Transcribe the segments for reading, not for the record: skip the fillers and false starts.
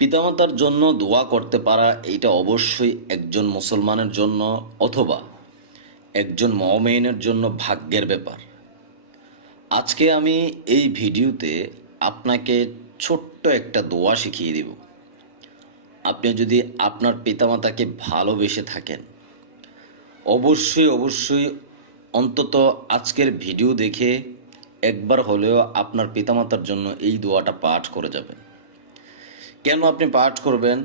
পিতামাতার জন্য দোয়া করতে পারা এইটা অবশ্যই একজন মুসলমানের জন্য অথবা একজন মুমিনের জন্য ভাগ্যের ব্যাপার। আজকে আমি এই ভিডিওতে আপনাকে ছোট্ট একটা দোয়া শিখিয়ে দিব। আপনি যদি আপনার পিতামাতাকে ভালোবেসে থাকেন, অবশ্যই অন্তত আজকের ভিডিও দেখে একবার হলেও আপনার পিতামাতার জন্য এই দোয়াটা পাঠ করে যাবেন। কেন আপনি পাঠ করবেন?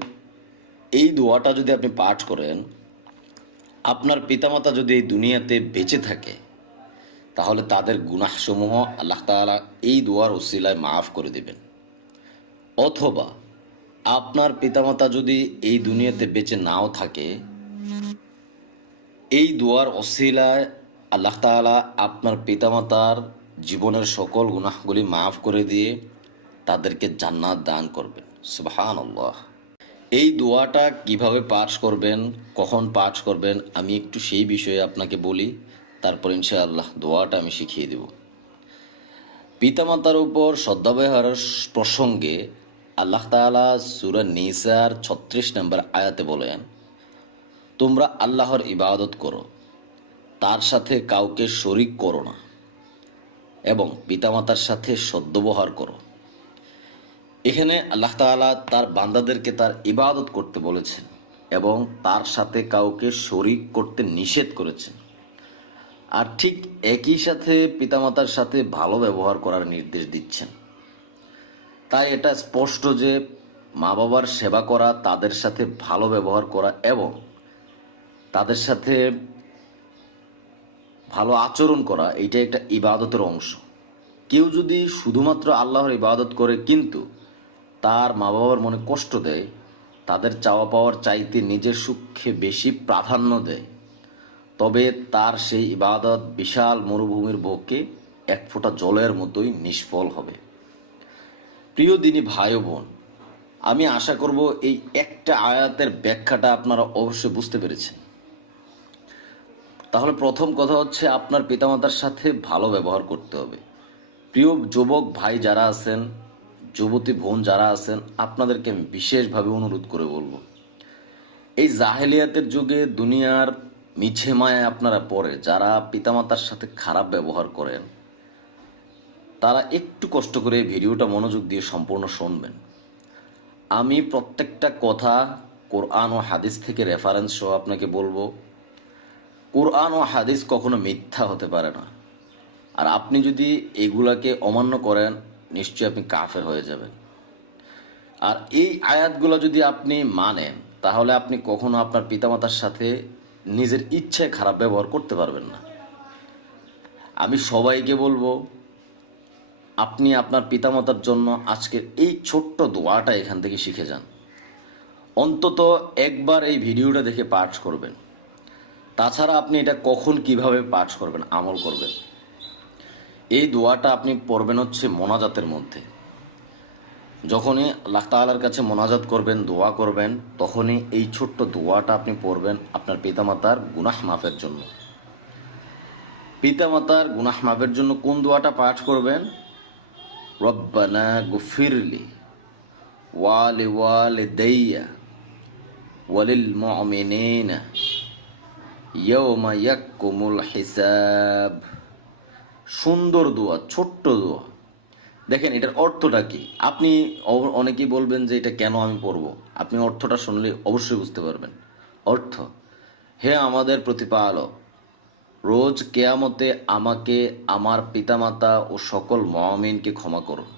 এই দোয়াটা যদি আপনি পাঠ করেন, আপনার পিতামাতা যদি এই দুনিয়াতে বেঁচে থাকে, তাহলে তাদের গুনাহসমূহ আল্লাহ তাআলা এই দোয়ার উসিলায় মাফ করে দেবেন। অথবা আপনার পিতামাতা যদি এই দুনিয়াতে বেঁচে নাও থাকে, এই দোয়ার ওসিলায় আল্লাহ তাআলা আপনার পিতামাতার জীবনের সকল গুনাহগুলি মাফ করে দিয়ে তাদেরকে জান্নাত দান করবেন। সুবহানাল্লাহ। এই দোয়াটা কিভাবে পাঠ করবেন, কখন পাঠ করবেন, আমি একটু সেই বিষয়ে আপনাকে বলি, তারপর ইনশাআল্লাহ দোয়াটা আমি শিখিয়ে দেব। পিতামাতার উপর সদ্ব্যবহারের প্রসঙ্গে আল্লাহ তাআলা সূরা নিসার ৩৬ নম্বর আয়াতে বলেন, তোমরা আল্লাহর ইবাদত করো, তার সাথে কাউকে শরিক করো না এবং পিতামাতার সাথে সদ্ব্যবহার করো। এখানে আল্লাহ তাআলা তার বান্দাদেরকে তার ইবাদত করতে বলেছেন এবং তার সাথে কাউকে শরিক করতে নিষেধ করেছেন। আর ঠিক একই সাথে পিতামাতার সাথে ভালো ব্যবহার করার নির্দেশ দিচ্ছেন। তাই এটা স্পষ্ট যে মা বাবার সেবা করা, তাদের সাথে ভালো ব্যবহার করা এবং তাদের সাথে ভালো আচরণ করা, এইটা একটা ইবাদতের অংশ। কেউ যদি শুধুমাত্র আল্লাহর ইবাদত করে কিন্তু তার মা বাবার মনে কষ্ট দেয়, তাদের চাওয়া পাওয়ার চাইতে নিজের সুখে বেশি প্রাধান্য দেয়, তবে তার সেই ইবাদত বিশাল মরুভূমির বুকে এক ফোঁটা জলের মতোই নিষ্ফল হবে। প্রিয় দিনী ভাই ও বোন, আমি আশা করব এই একটা আয়াতের ব্যাখ্যাটা আপনারা অবশ্যই বুঝতে পেরেছেন। তাহলে প্রথম কথা হচ্ছে আপনার পিতামাতার সাথে ভালো ব্যবহার করতে হবে। প্রিয় যুবক ভাই যারা আছেন, যুবতী বোন যারা আছেন, আপনাদেরকে আমি বিশেষভাবে অনুরোধ করে বলবো, এই জাহেলিয়াতের যুগে দুনিয়ার মিছে মায়ায় আপনারা পড়ে যারা পিতামাতার সাথে খারাপ ব্যবহার করেন, তারা একটু কষ্ট করে এই ভিডিওটা মনোযোগ দিয়ে সম্পূর্ণ শুনবেন। আমি প্রত্যেকটা কথা কোরআন ও হাদিস থেকে রেফারেন্স সহ আপনাকে বলবো। কোরআন ও হাদিস কখনো মিথ্যা হতে পারে না। আর আপনি যদি এগুলাকে অমান্য করেন, নিশ্চয়ই আপনি কাফের হয়ে যাবেন। আর এই আয়াতগুলো যদি আপনি মানেন, তাহলে আপনি কখনো আপনার পিতামাতার সাথে নিজের ইচ্ছায় খারাপ ব্যবহার করতে পারবেন না। আমি সবাইকে বলবো, আপনি আপনার পিতামাতার জন্য আজকের এই ছোট্ট দোয়াটা এখান থেকে শিখে যান। অন্তত একবার এই ভিডিওটা দেখে পাঠ করবেন। তাছাড়া আপনি এটা কখন কিভাবে পাঠ করবেন, আমল করবেন, এই দোয়াটা আপনি পড়বেন হচ্ছে মোনাজাতের মধ্যে। যখনই আল্লাহ তাআলার কাছে মোনাজাত করবেন, দোয়া করবেন, তখনই এই ছোট্ট দোয়াটা আপনি পড়বেন আপনার পিতামাতার গুনাহ মাফের জন্য। পিতামাতার গুনাহ মাফের জন্য কোন দোয়াটা পাঠ করবেন? রব্বানা গফিরলি ওয়ালিওয়ালিদাইয়া ওয়ালিল মুমিনিনা ইয়াওমা ইয়াকুমুল হিসাব। সুন্দর দোয়া, ছোট্ট দোয়া। দেখেন এটার অর্থটা কি। আপনি অনেকেই বলবেন যে এটা কেন আমি পড়বো। আপনি অর্থটা শুনলে অবশ্যই বুঝতে পারবেন। অর্থ, হে আমাদের প্রতিপালক, রোজ কেয়ামতে আমাকে, আমার পিতামাতা ও সকল মুমিনকে ক্ষমা করুন।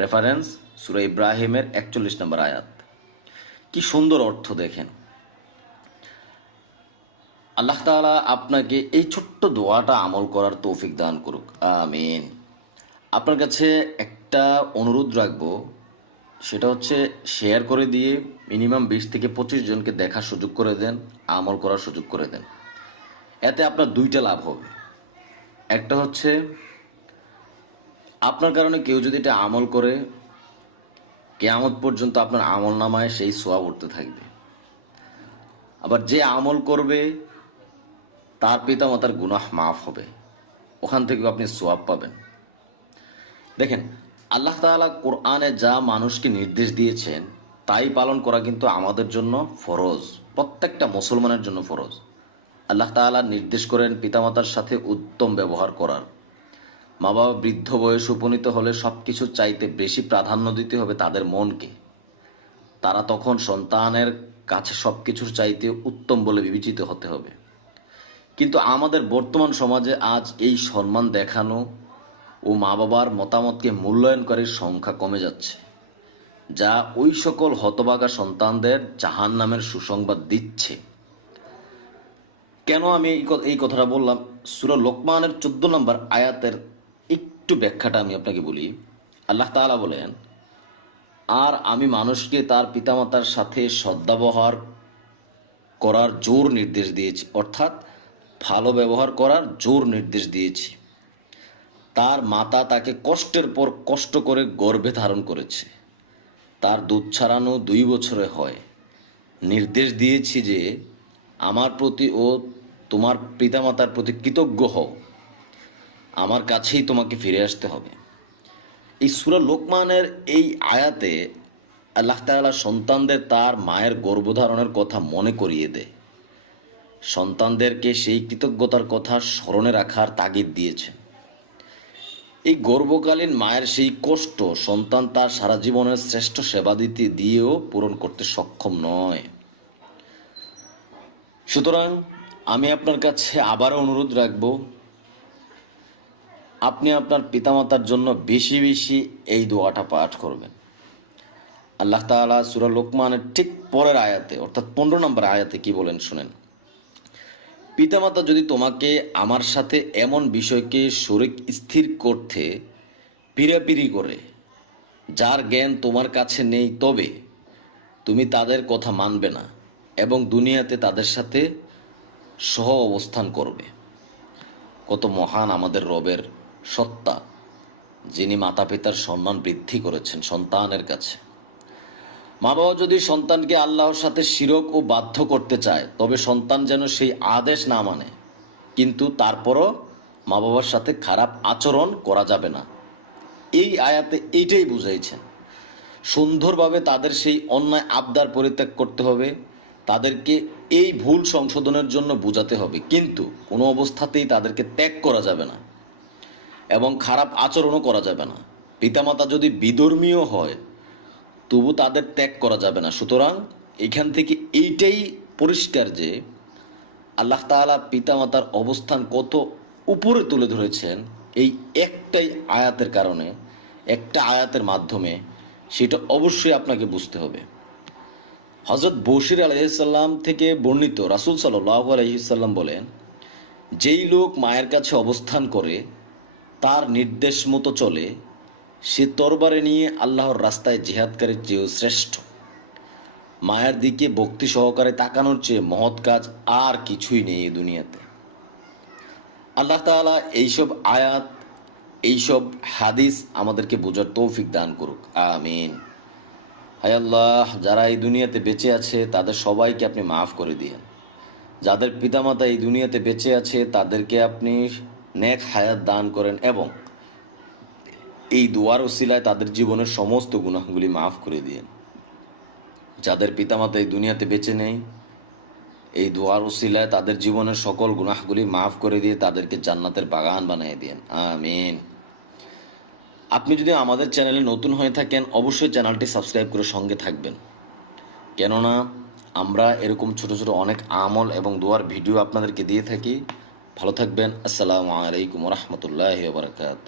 রেফারেন্স সূরা ইব্রাহিমের ৪১ নম্বর আয়াত। কি সুন্দর অর্থ দেখেন। আল্লাহ তাআলা আপনাকে এই ছোট্ট দোয়াটা আমল করার তৌফিক দান করুক, আমিন। আপনার কাছে একটা অনুরোধ রাখবো, সেটা হচ্ছে শেয়ার করে দিয়ে মিনিমাম ২০ থেকে ২৫ জনকে দেখার সুযোগ করে দেন, আমল করার সুযোগ করে দেন। এতে আপনার দুইটা লাভ হবে। একটা হচ্ছে আপনার কারণে কেউ যদি এটা আমল করে, কিয়ামত পর্যন্ত আপনার আমল নামায় সেই সওয়াব উঠতে থাকবে। আবার যে আমল করবে তার পিতামাতার গুনাহ মাফ হবে, ওখান থেকেও আপনি সওয়াব পাবেন। দেখেন আল্লাহ তাআলা কোরআনে যা মানুষকে নির্দেশ দিয়েছেন, তাই পালন করা কিন্তু আমাদের জন্য ফরজ, প্রত্যেকটা মুসলমানের জন্য ফরজ। আল্লাহ তাআলা নির্দেশ করেন পিতামাতার সাথে উত্তম ব্যবহার করার। মা বাবা বৃদ্ধ বয়সে উপনীত হলে সব কিছুর চাইতে বেশি প্রাধান্য দিতে হবে তাদের মনকে। তারা তখন সন্তানের কাছে সব কিছুর চাইতে উত্তম বলে বিবেচিত হতে হবে। কিন্তু আমাদের বর্তমান সমাজে আজ এই সম্মান দেখানো ও মা বাবার মতামতকে মূল্যায়নকারীর সংখ্যা কমে যাচ্ছে, যা ওই সকল হতভাগা সন্তানদের জাহান্নামের সুসংবাদ দিচ্ছে। কেন আমি এই কথাটা বললাম? সূরা লোকমানের 14 নম্বর আয়াতের একটু ব্যাখ্যাটা আমি আপনাকে বলি। আল্লাহ তাআলা বলেন, আর আমি মানুষকে তার পিতামাতার সাথে সদ্ব্যবহার করার জোর নির্দেশ দিয়েছি, অর্থাৎ ভালো ব্যবহার করার জোর নির্দেশ দিয়েছি। তার মাতা তাকে কষ্টের পর কষ্ট করে গর্ভে ধারণ করেছে, তার দুধ ছাড়ানো 2 বছরে হয়। নির্দেশ দিয়েছি যে আমার প্রতি ও তোমার পিতামাতার প্রতি কৃতজ্ঞ হও, আমার কাছেই তোমাকে ফিরে আসতে হবে। এই সূরা লোকমানের এই আয়াতে আল্লাহ তাআলা সন্তানদের তার মায়ের গর্ভধারণের কথা মনে করিয়ে দেয়, সন্তানদেরকে সেই কৃতজ্ঞতার কথা স্মরণে রাখার তাগিদ দিয়েছে। এই গর্ভকালীন মায়ের সেই কষ্ট সন্তান তার সারা জীবনের শ্রেষ্ঠ সেবা দিতে দিয়েও পূরণ করতে সক্ষম নয়। সুতরাং আমি আপনার কাছে আবারও অনুরোধ রাখব, আপনি আপনার পিতামাতার জন্য বেশি বেশি এই দোয়াটা পাঠ করবেন। আল্লাহ তাআলা সূরা লোকমানের ঠিক পরের আয়াতে অর্থাৎ 15 নম্বর আয়াতে কি বলেন শুনেন। পিতামাতা যদি তোমাকে আমার সাথে এমন বিষয়কে শরীক স্থির করতে পীড়াপিড়ি করে যার জ্ঞান তোমার কাছে নেই, তবে তুমি তাদের কথা মানবে না এবং দুনিয়াতে তাদের সাথে সহ অবস্থান করবে। কত মহান আমাদের রবের সত্তা, যিনি মাতা পিতার সম্মান বৃদ্ধি করেছেন সন্তানের কাছে। মা বাবা যদি সন্তানকে আল্লাহর সাথে শিরক ও বাধ্য করতে চায়, তবে সন্তান যেন সেই আদেশ না মানে, কিন্তু তারপরও মা বাবার সাথে খারাপ আচরণ করা যাবে না। এই আয়াতে এইটাই বুঝাইছেন। সুন্দরভাবে তাদের সেই অন্যায় আবদার পরিত্যাগ করতে হবে, তাদেরকে এই ভুল সংশোধনের জন্য বোঝাতে হবে, কিন্তু কোনো অবস্থাতেই তাদেরকে ত্যাগ করা যাবে না এবং খারাপ আচরণও করা যাবে না। পিতামাতা যদি বিধর্মীয় হয় তবু তাদের ত্যাগ করা যাবে না। সুতরাং এখান থেকে এইটাই পরিষ্কার যে আল্লাহ তাআলা পিতামাতার অবস্থান কত উপরে তুলে ধরেছেন এই একটাই আয়াতের কারণে, একটা আয়াতের মাধ্যমে। সেটা অবশ্যই আপনাকে বুঝতে হবে। হযরত বশির আলাইহিসসালাম থেকে বর্ণিত, রাসূল সাল্লাল্লাহু আলাইহি সাল্লাম বলেন, যেই লোক মায়ের কাছে অবস্থান করে তার নির্দেশ মতো চলে, সে তরবারে নিয়ে আল্লাহর রাস্তায় জিহাদকারীর চেয়েও শ্রেষ্ঠ। মায়ের দিকে ভক্তি সহকারে তাকানোর চেয়ে মহৎ কাজ আর কিছুই নেই এই দুনিয়াতে। আল্লাহ তাআলা এইসব আয়াত, এইসব হাদিস আমাদেরকে বোঝার তৌফিক দান করুক, আমিন। হায় আল্লাহ, যারা এই দুনিয়াতে বেঁচে আছে তাদের সবাইকে আপনি মাফ করে দিয়েন। যাদের পিতামাতা এই দুনিয়াতে বেঁচে আছে তাদেরকে আপনি নেক হায়াত দান করেন এবং এই দোয়ার ওসিলায় তাদের জীবনের সমস্ত গুনাহগুলি মাফ করে দিয়েন। যাদের পিতামাতা এই দুনিয়াতে বেঁচে নেই, এই দোয়ার ওসিলায় তাদের জীবনের সকল গুনাহগুলি মাফ করে দিয়ে তাদেরকে জান্নাতের বাগান বানিয়ে দিয়েন, আমিন। আপনি যদি আমাদের চ্যানেলে নতুন হয়ে থাকেন, অবশ্যই চ্যানেলটি সাবস্ক্রাইব করে সঙ্গে থাকবেন, কেননা আমরা এরকম ছোট ছোট অনেক আমল এবং দোয়ার ভিডিও আপনাদেরকে দিয়ে থাকি। ভালো থাকবেন। আসসালামু আলাইকুম ওয়া রাহমাতুল্লাহি ওয়া বারাকাতুহু।